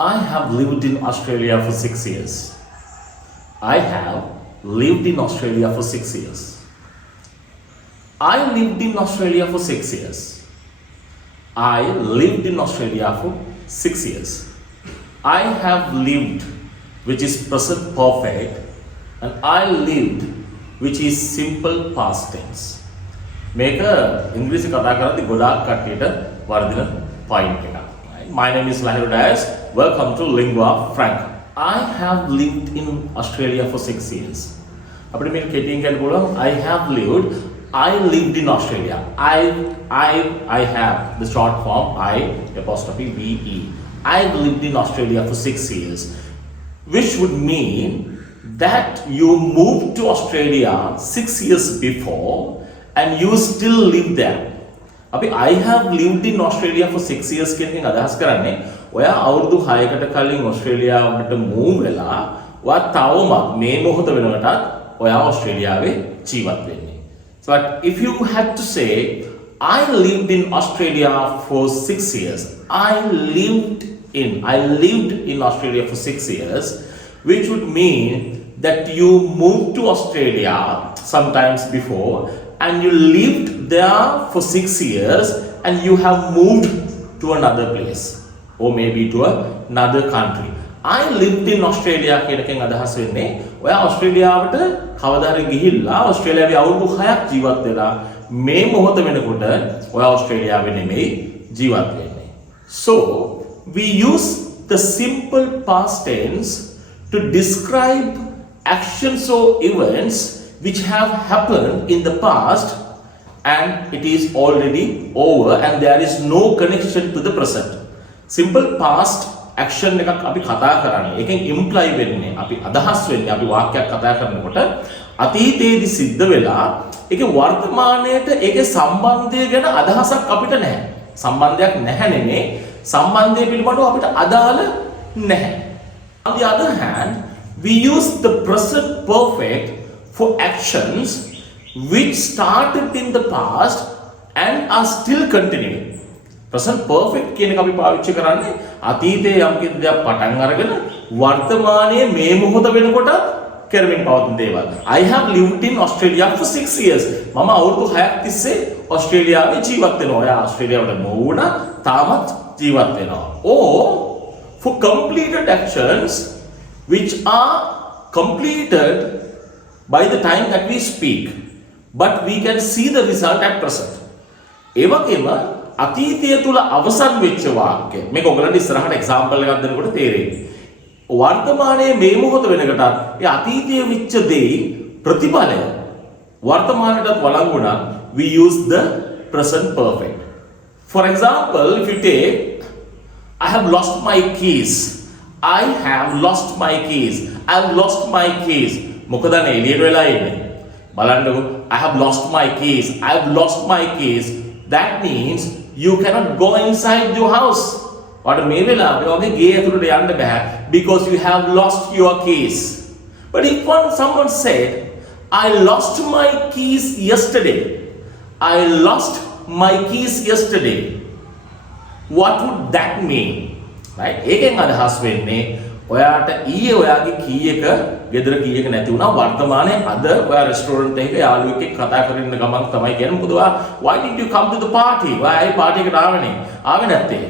I have lived in Australia for 6 years. I have lived in Australia for 6 years. I lived in Australia for 6 years. I lived in Australia for 6 years. I have lived, which is present perfect, and I lived, which is simple past tense. මේක ඉංග්‍රීසි කතා කරද්දී ගොඩාක් කට්ටියට වර්ධින පොයින්ට් එකක්. My name is Lahiru Dias. Welcome to Lingua Franca. I have lived in Australia for 6 years. අපිට මේක කෙටියෙන් කියන්න පුළුවන් I have lived. I lived in Australia. I have the short form I apostrophe VE. I lived in Australia for 6 years, which would mean that you moved to Australia 6 years before and you still live there. අපි I have lived in Australia for 6 years කියන එකෙන් අදහස් කරන්නේ ඔයා අවුරුදු 6කට කලින් ඕස්ට්‍රේලියාවට move වෙලා ඔයා තවම මේ මොහොත වෙනකොටත් ඔයා ඕස්ට්‍රේලියාවේ ජීවත් වෙන්නේ. So if you had to say I lived in Australia for 6 years, I lived in Australia for 6 years, which would mean that you moved to Australia sometimes before and you lived there for 6 years and you have moved to another place or maybe to another country. I lived in Australia කියන එකෙන් අදහස් වෙන්නේ ඔයා ඕස්ට්‍රේලියාවට කවදා හරි ගිහිල්ලා ඕස්ට්‍රේලියාවේ අවුරුදු 6ක් ජීවත් වෙලා මේ මොහොත වෙනකොට ඔයා ඕස්ට්‍රේලියාවේ නෙමෙයි ජීවත් වෙන්නේ. So we use the simple past tense to describe actions or events which have happened in the past and it is already over and there is no connection to the present. Simple past action එකක් අපි කතා කරන්නේ. ඒකෙන් imply වෙන්නේ අපි අදහස් වෙන්නේ අපි වාක්‍යයක් කතා කරනකොට අතීතයේදී සිද්ධ වෙලා ඒකේ වර්තමානයේට ඒකේ සම්බන්ධය ගැන අදහසක් අපිට නැහැ. සම්බන්ධයක් නැහැ නෙමේ. සම්බන්ධය පිළිබඳව අපිට අදාළ නැහැ. On the other hand, we use the present perfect for actions which started in the past and are still continuing. Present perfect කියන එක අපි පාවිච්චි කරන්නේ අතීතයේ යම් කිසි දෙයක් පටන් අරගෙන වර්තමානයේ මේ මොහොත වෙනකොට කරමින් පවතින දේවල්. I have lived in Australia for 6 years. මම අවුරුදු 6ක් තිස්සේ ඕස්ට්‍රේලියාවේ ජීවත් වෙනවා. ඔයා ඕස්ට්‍රේලියාවට move වුණා, තාමත් ජීවත් වෙනවා. Or for completed actions which are completed by the time that we speak, but we can see the result at present. ඒ වගේම අතීතය තුල අවසන් වෙච්ච වාක්‍ය මේක ඔයගලන්ට ඉස්සරහට එක්සැම්පල් එකක් දෙනකොට තේරෙන්නේ. වර්තමානයේ මේ මොහොත වෙනකොටත් ඒ අතීතයේ වෙච්ච දේ ප්‍රතිඵලය වර්තමානයටත් වළංගු නම් we use the present perfect. For example, if you take I have lost my keys. I have lost my keys. I have lost my keys. මොකද නේ එළියට වෙලා ඉන්නේ. බලන්නකෝ I have lost my keys. I have lost my keys. That means you cannot go inside your house. ඔයාට මේ වෙලාවේ ඔයාගේ ගේ ඇතුළට යන්න බෑ because you have lost your keys. But if someone said I lost my keys yesterday. I lost my keys yesterday. What would that mean? Right? ඒකෙන් අදහස් වෙන්නේ ඔයාට ඊයේ ඔයාගේ කී එක ගෙදර කී එක නැති වුණා වර්තමානයේ අද ඔයා රෙස්ටෝරන්ට් එකක යාළුවෙක් එක්ක කතා කරගෙන ඉන්න ගමන් තමයි කියන්නේ මොකද ඔයා why did you come to the party? ඔයා ඒ පාටි එකට ආවේ නැත්තේ.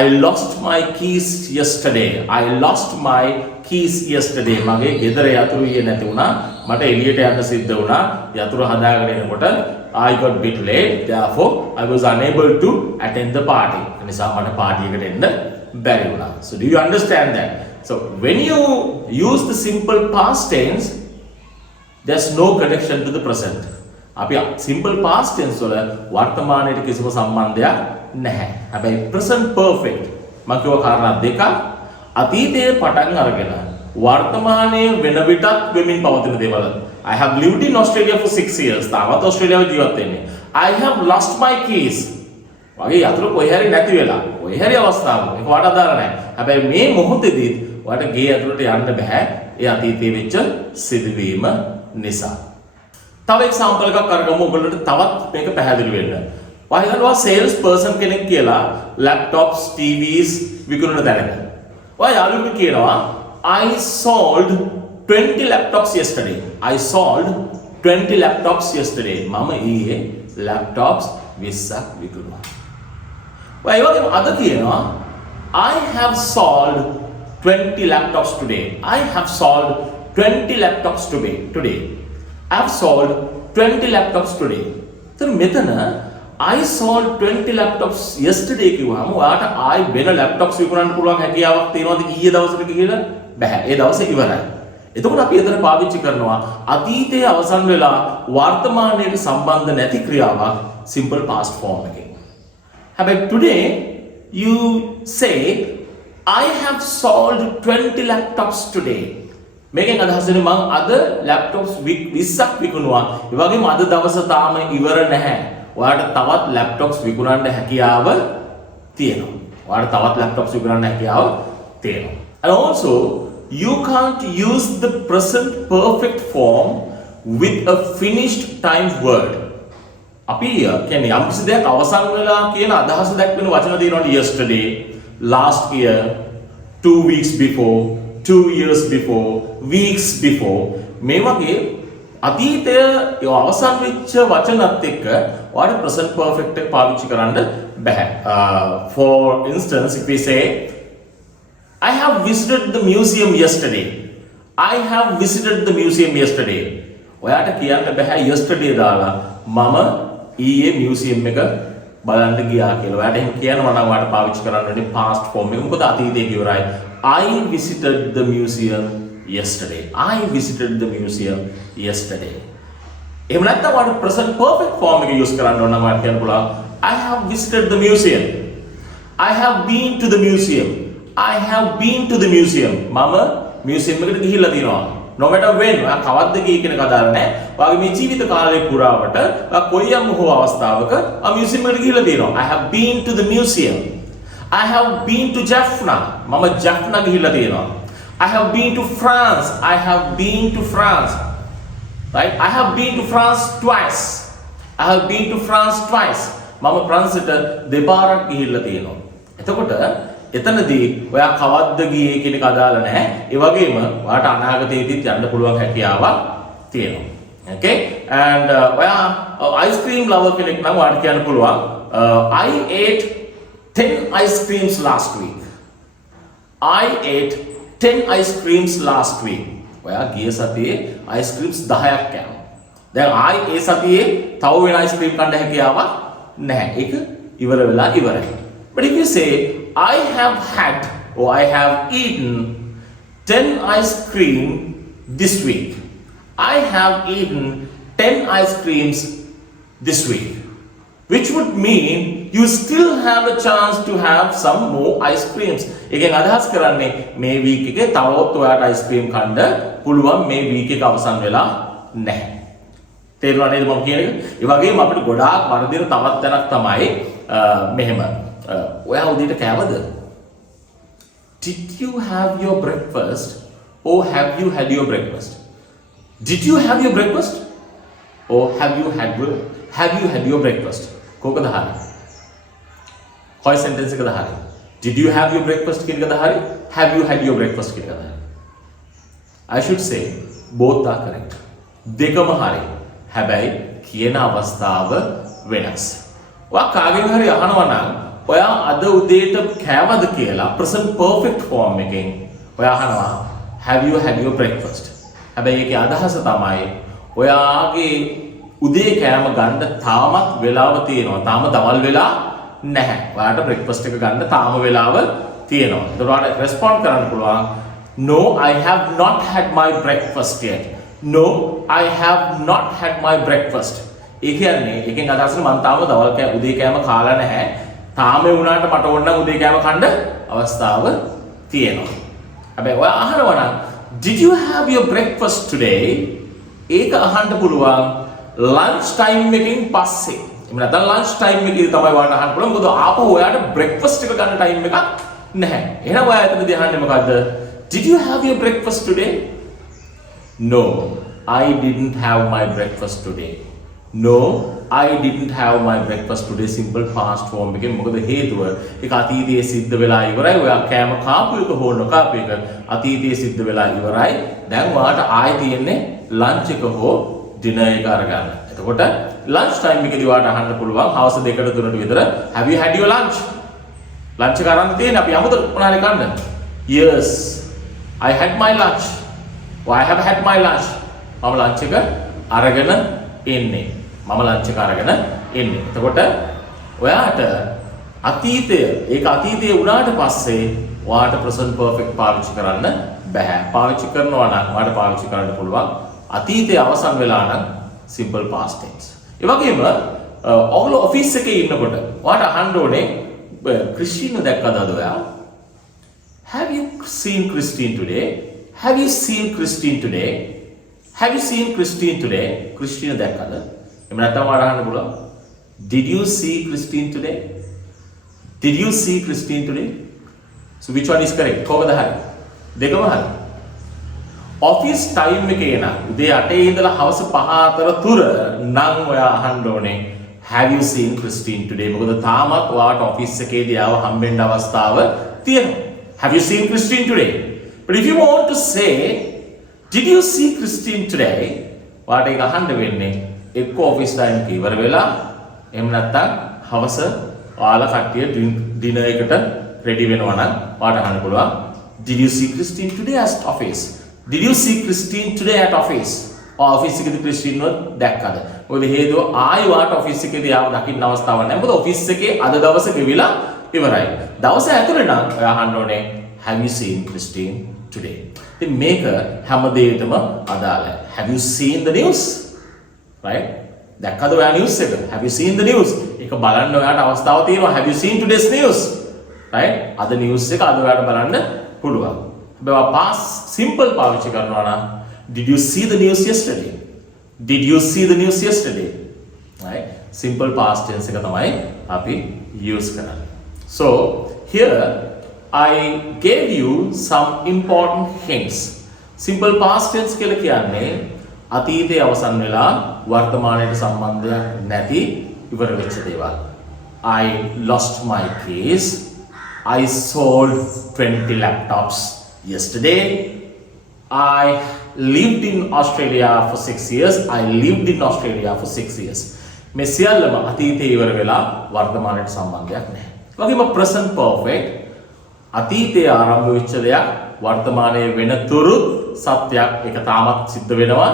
I lost my keys yesterday. I lost my keys yesterday. මගේ ගෙදර යතුරු ඊයේ නැති වුණා. මට එළියට යන්න සිද්ධ වුණා. යතුරු හදාගෙන එනකොට I got bit late. Therefore I was unable to attend the party. ඒ නිසා මට පාටි එකට එන්න බැරි වුණා. So do you understand that? So when you use the simple past tense, there's no connection to the present. අපි simple past tense වල වර්තමානයට කිසිම සම්බන්ධයක් නැහැ. හැබැයි present perfect මම කියව කාරණා දෙකක් අතීතයේ පටන් අරගෙන වර්තමානයේ වෙන විටත් වෙමින් පවතින දේවල්. I have lived in Australia for 6 years. තාමත් ඕස්ට්‍රේලියාවේ ජීවත් වෙන්නේ. I have lost my keys. වගේ යතුරු කොහේ හරි නැති වෙලා. කොහේ හරි අවස්ථාවක ඒක වට අදාළ නැහැ. හැබැයි මේ මොහොතේදී ඔයාට ගේ ඇතුළට යන්න බෑ. ඒ අතීතයේ වෙච්ච සිදුවීම නිසා. තව එක්සැම්පල් එකක් අරගමු ඔයගොල්ලන්ට තවත් මේක පැහැදිලි වෙන්න. වහිනවා සේල්ස් පර්සන් කෙනෙක් කියලා ලැප්ටොප්ස්, TVs විකුණන තැනක. ඔයා යාළුවෙකුට කියනවා I sold 20 laptops yesterday. I sold 20 laptops yesterday. මම ඊයේ laptops 20ක් විකුණුවා. ඔයා ඒ වගේම අද කියනවා I have sold 20 laptops today. I have sold 20 laptops today. I have sold 20 laptops today. එතන මෙතන I sold 20 laptops yesterday කිව්වම ඔයාට ආයි වෙන laptops විකුණන්න පුළුවන් හැකියාවක් තියෙනවද ඊයේ දවසට කියලා? බෑ. ඒ දවසේ ඉවරයි. එතකොට අපි එතන පාවිච්චි කරනවා අතීතයේ අවසන් වෙලා වර්තමානයට සම්බන්ධ නැති ක්‍රියාවක් simple past form එකකින්. හැබැයි today you say I have sold 20 laptops today. මේකෙන් අදහස් වෙන්නේ මම අද laptops 20ක් විකුණුවා. ඒ වගේම අද දවස තාම ඉවර නැහැ. ඔයාලට තවත් laptops විකුණන්න හැකියාව තියෙනවා. ඔයාලට තවත් laptops විකුණන්න හැකියාව තියෙනවා. And also you can't use the present perfect form with a finished time word. අපි කියන්නේ යම් කිසි දෙයක් අවසන් වෙලා කියන අදහස දක්වන වචන තියෙනවා yesterday, last year, 2 weeks before, 2 years before, weeks before. මේ වගේ අතීතයේ අවසන් වෙච්ච වචනත් එක්ක ඔයාලට present perfect එක පාවිච්චි කරන්න බෑ. For instance, if we say I have visited the museum yesterday. I have visited the museum yesterday. ඔයාට කියන්න බෑ yesterday දාලා මම ඊයේ museum එක බලන්න ගියා කියලා. ඔයාට එහෙම කියනවා නම් ඔයාට පාවිච්චි කරන්න වෙන්නේ past form එක. මොකද අතීතයේ කියවරයි. I visited the museum yesterday. I visited the museum yesterday. එහෙම නැත්නම් ඔයාට present perfect form එක use කරන්න ඕන නම් ඔයාට කියන්න පුළුවන් I have visited the museum. I have been to the museum. I have been to the museum. මම museum එකට ගිහිල්ලා තියෙනවා. No matter when ඔයා කවද්ද ගියේ කියන කතාව නැහැ. ඔයාගේ මේ ජීවිත කාලය පුරාවට ඔයා කොයියම් හෝ අවස්ථාවක museum එකට ගිහිල්ලා තියෙනවා. I have been to the museum. I have been to Jaffna. මම Jaffna ගිහිල්ලා තියෙනවා. I have been to France. I have been to France. Right? I have been to France twice. I have been to France twice. මම ප්‍රංශයට දෙපාරක් ගිහිල්ලා තියෙනවා. එතකොට එතනදී ඔයා කවද්ද ගියේ කියන එක අදාළ නැහැ. ඒ වගේම ඔයාට අනාගතයේදීත් යන්න පුළුවන් හැකියාවක් තියෙනවා. Okay? And ඔයා ice cream lover කෙනෙක් නම් ඔයාට කියන්න පුළුවන් I ate 10 ice creams last week. I ate 10 ice creams last week. ඔයා ගිය සතියේ ice creams 10ක් කෑවා. දැන් ආයි ඒ සතියේ තව වෙන ice cream කන්න හැකියාවක් නැහැ. ඒක ඉවර වෙලා ඉවරයි. But if you say I have had or I have eaten 10 ice cream this week. I have eaten 10 ice creams this week. Which would mean you still have a chance to have some more ice creams. එකෙන් අදහස් කරන්නේ මේ week එකේ තවත් ඔයාට ice cream කන්න පුළුවන් මේ week එක අවසන් වෙලා නැහැ. තේරුණා නේද මම කියන එක? ඒ වගේම අපිට ගොඩාක් වර්ධින තවත් තැනක් තමයි මෙහෙම. ඔයා උදේට කෑවද? Did you have your breakfast or have you had your breakfast? Did you have your breakfast or have you had your breakfast? කොකද හරි? කොයි sentence එකද හරි? Did you have your breakfast කියන එකද හරි? Have you had your breakfast කියන එකද හරි? I should say both are correct. දෙකම හරි. හැබැයි කියන අවස්ථාව වෙනස්. ඔයා කාගෙන් හරි අහනවා නම් ඔයා අද උදේට කෑවද කියලා present perfect form එකෙන් ඔයා අහනවා have you had your breakfast? හැබැයි ඒකේ අදහස තමයි ඔයාගේ උදේ කෑම ගන්න තාමත් වෙලාව තියෙනවා. තාම දවල් වෙලා නැහැ. ඔයාට breakfast එක ගන්න තාම වෙලාව තියෙනවා. ඒකට ඔයාට respond කරන්න පුළුවන් no I have not had my breakfast yet. No I have not had my breakfast. ඒ කියන්නේ එකෙන් අදහස් මම තාම දවල් උදේ කෑම කාලා නැහැ. තාම වුණාට මට ඕන නම් උදේ කෑම කන්න අවස්ථාව තියෙනවා. හැබැයි ඔයා අහනවා නම් did you have your breakfast today? ඒක අහන්න පුළුවන් lunch time එකකින් පස්සේ. එහෙම නැත්නම් lunch time එකේදී තමයි ඔයාලට අහන්න පුළුවන්. මොකද ආපහු ඔයාට breakfast එක ගන්න time එකක් නැහැ. එහෙනම් ඔයා එතනදී අහන්නේ මොකද්ද? Did you have your breakfast today? No, I didn't have my breakfast today. No, I didn't have my breakfast today. Simple past form එකෙන් මොකද හේතුව? ඒක අතීතයේ සිද්ධ වෙලා ඉවරයි. ඔයා කෑම කාපු එක හෝ නොකාපු එක අතීතයේ සිද්ධ වෙලා ඉවරයි. දැන් ඔයාට ආයෙ තියෙන්නේ ලන්ච් එක හෝ ඩිනර් එක අරගන්න. එතකොට ලන්ච් ටයිම් එකේදී ඔයාට අහන්න පුළුවන් හවස 2ට 3ට විතර have you had your lunch? Lunch එක අරන් තියෙන්නේ අපි යමුද මොනාරි කන්න? Yes, I had my lunch. Or I have had my lunch. මම ලන්ච් එක අරගෙන ඉන්නේ. මම ලන්ච් එක අරගෙන ඉන්නේ. එතකොට ඔයාට අතීතය ඒක අතීතයේ වුණාට පස්සේ ඔයාට present perfect පාවිච්චි කරන්න බෑ. පාවිච්චි කරනවා නම් ඔයාට පාවිච්චි කරන්න පුළුවන් අතීතයේ අවසන් වෙලා නම් simple past tense. ඒ වගේම ඔයගොල්ලෝ ඔෆිස් එකේ ඉන්නකොට ඔයාට අහන්න ඕනේ ක්‍රිස්ටින්ව දැක්කද අද ඔයා? Have you seen Christine today? Have you seen Christine today? Have you seen Christine today? Christine දැක්කද? එහෙම නැත්නම් ඔයාලා අහන්න පුළුවන්. Did you see Christine today? Did you see Christine today? So which one is correct? කොහොමද හරි? දෙකම හරි. ඔෆිස් ටයිම් එකේ නම් උදේ 8 ඉඳලා හවස 5 අතර තුර නම් ඔයා අහන්න ඕනේ Have you seen Christine today? මොකද තාමත් ඔයාට ඔෆිස් එකේදී ආව හම්බෙන්න අවස්ථාව තියෙනවා. Have you seen Christine today? But if you want to say Did you see Christine today? ඔයාට ඒක අහන්න වෙන්නේ එක්ක ඔෆිස් ටයිම් එක ඉවර වෙලා එහෙම නැත්නම් හවස ඔයාලා කට්ටිය ඩිනර් එකට රෙඩි වෙනවා නම් ඔයාට අහන්න පුළුවන් Did you see Christine today at office? Did you see Christine today at office? Office එකේදී ක්‍රිස්ටින්ව දැක්කද? මොකද හේතුව ආයෙ ඔයාට ඔෆිස් එකේදී ආව දකින්න අවස්ථාවක් නැහැ. මොකද ඔෆිස් එකේ අද දවසේ ගෙවිලා ඉවරයි. දවස ඇතුළේ නම් ඔයා අහන්න ඕනේ Have you seen Christine today? ඉතින් මේක හැමදේටම අදාළයි. Have you seen the news? Right? දැක්කද ඔයා නිවුස් එක? Have you seen the news? ඒක බලන්න ඔයාට අවස්ථාව තියෙනවා. Have you seen today's news? Right? අද නිවුස් එක අද ඔයාට බලන්න පුළුවන්. හැබැයි past simple පාවිච්චි කරනවා නම් Did you see the news yesterday? Did you see the news yesterday? Right? Simple past tense එක තමයි අපි use කරන්නේ. So here I gave you some important hints. Simple past tense කියලා කියන්නේ අතීතයේ අවසන් වෙලා වර්තමානයට සම්බන්ධයක් නැති ඉවර වෙච්ච දේවල්. I lost my keys. I sold 20 laptops yesterday. I lived in Australia for 6 years. I lived in Australia for 6 years. මේ සියල්ලම අතීතයේ ඉවර වෙලා වර්තමානයට සම්බන්ධයක් නැහැ. වගේම present perfect අතීතයේ ආරම්භ වෙච්ච දෙයක් වර්තමානයේ වෙනතුරු සත්‍යයක් ඒක තාමත් සිද්ධ වෙනවා.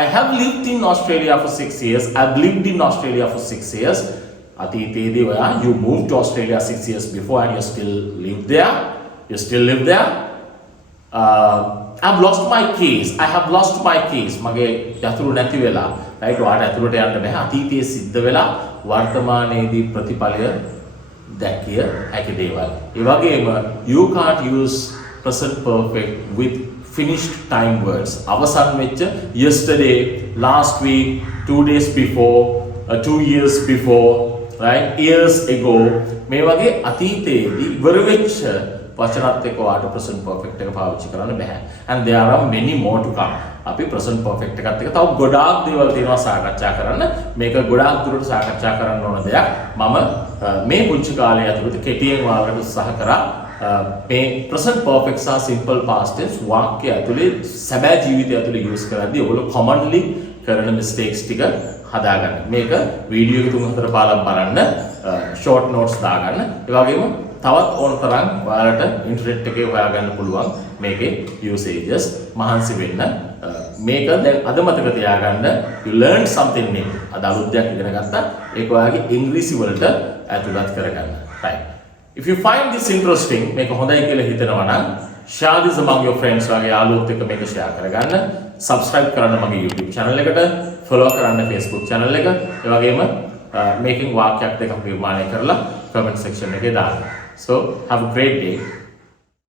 I have lived in Australia for 6 years. I've lived in Australia for 6 years. අතීතයේදී ඔයා you moved to Australia 6 years before and you still live there. You still live there. I've lost my keys. I have lost my keys. මගේ යතුරු නැති වෙලා. right? ඔයාට යතුරුට යන්න බෑ. අතීතයේ සිද්ධ වෙලා වර්තමානයේදී ප්‍රතිඵලය දැකිය හැකි දේවල්. ඒ වගේම you can't use present perfect with finished time words. අවසන් වෙච්ච yesterday, last week, 2 days before, 2 years before, right? Years ago. මේ වගේ අතීතයේදී ඉවර වෙච්ච වචනත් එක්ක ඔයාට present perfect එක පාවිච්චි කරන්න බෑ. And there are many more to come. අපි present perfect එකත් එක්ක තව ගොඩාක් දේවල් තියෙනවා සාකච්ඡා කරන්න. මේක ගොඩාක් දුරට සාකච්ඡා කරන්න ඕන දෙයක්. මම මේ පුංචි කාලය ඇතුළත කෙටියෙන් ඔයාලට උත්සාහ කරා මේ present perfect සහ simple past tense වාක්‍ය ඇතුලේ සැබෑ ජීවිතය ඇතුලේ use කරද්දී ඔයගොල්ලෝ commonly කරන mistakes ටික හදාගන්න. මේක වීඩියෝ එක 3-4 පාරක් බලන්න, short notes දාගන්න. ඒ වගේම තවත් ඕන තරම් ඔයාලට ඉන්ටර්නෙට් එකේ හොයාගන්න පුළුවන් මේකේ usages මහන්සි වෙන්න. මේක දැන් අද මතක තියාගන්න you learned something new. අද අලුත් දෙයක් ඉගෙන ගත්තා. ඒක ඔයාගේ ඉංග්‍රීසි වලට ඇතුළත් කරගන්න. right. If you find this interesting, මේක හොඳයි කියලා හිතනවා නම් share this among your friends. ඔයාගේ යාළුවොත් එක්ක මේක share කරගන්න. subscribe කරන්න මගේ YouTube channel එකට, follow කරන්න Facebook channel එක. ඒ වගේම මේකෙන් වාක්‍යයක් දෙකක් නිර්මාණය කරලා comment section එකේ දාන්න. So have a great day.